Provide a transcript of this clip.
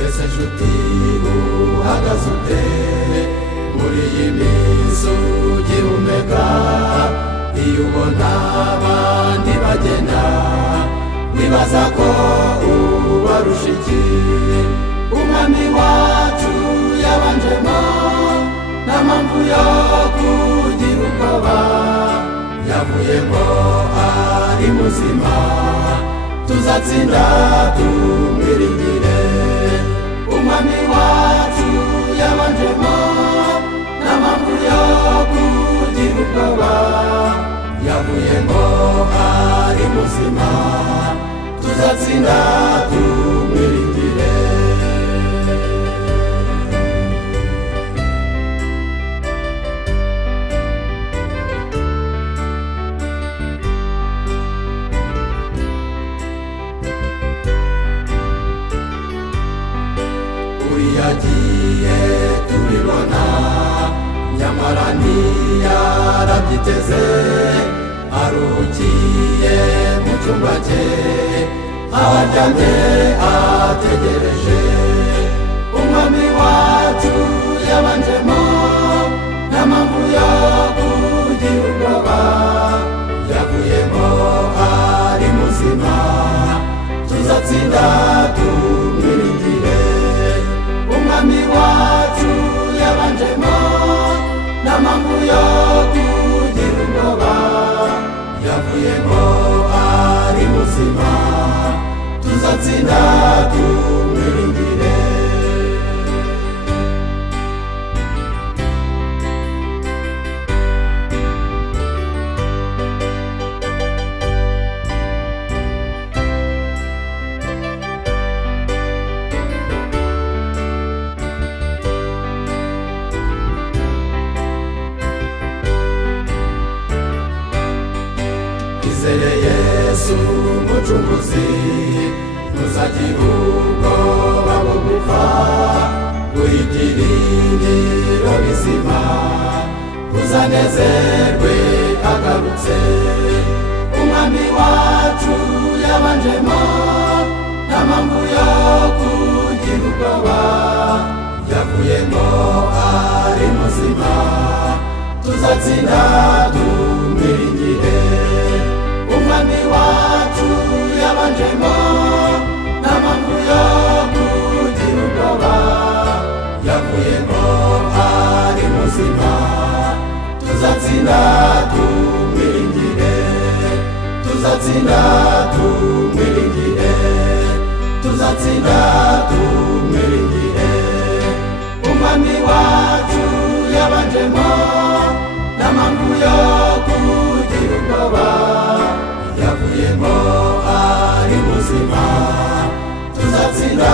mbese nshuti uhagaze ute muri iyi minsi ugihumeka? Iyo ubona abandi bagenda wibaza ko ubarusha iki? Umwami wacu yabanjemo nta mpamvu yo kugira ubwoba, yavuyemo ari muzima, tuzatsinda tumwiringire. Umwami wacu yabanjemo nta mpamvu yo kugira ubwoba, yavuyemo ari muzima, tuzatsinda tumwiringire. Yagiye tubibona, nyamara ntiyarabyiteze, aruhukiye mu cyumba cye aho aryamye ategereje. Umwami wacu yabanjemo nta mpamvu yo kugira ubwoba, yavuyemo ari muzima, tuzatsinda tumwiringire. Umwami wacu yabanjemo nta mpamvu yo kugira ubwoba, yavuyemo ari muzima, tuzatsinda tumwiringire. Izere Yesu umucunguzi, ntuzagire ubwoba bwo gupfa, ibyiringiro bizima, uzanezerwe agarutse. Umwami wacu yabanjemo nta mpamvu yo kugira ubwoba, yavuyemo ari muzima, tuzatsinda tumwiringire. Umwami wacu yabanjemo nta mpamvu yo kugira ubwoba, yavuyemo ari muzima, tuzatsinda tumwiringire. Tuzatsinda tumwiringire, tuzatsinda tumwiringire. Umwami wacu yabanjemo nta mpamvu yo kugira ubwoba, yavuyemo ari muzima, tuzatsinda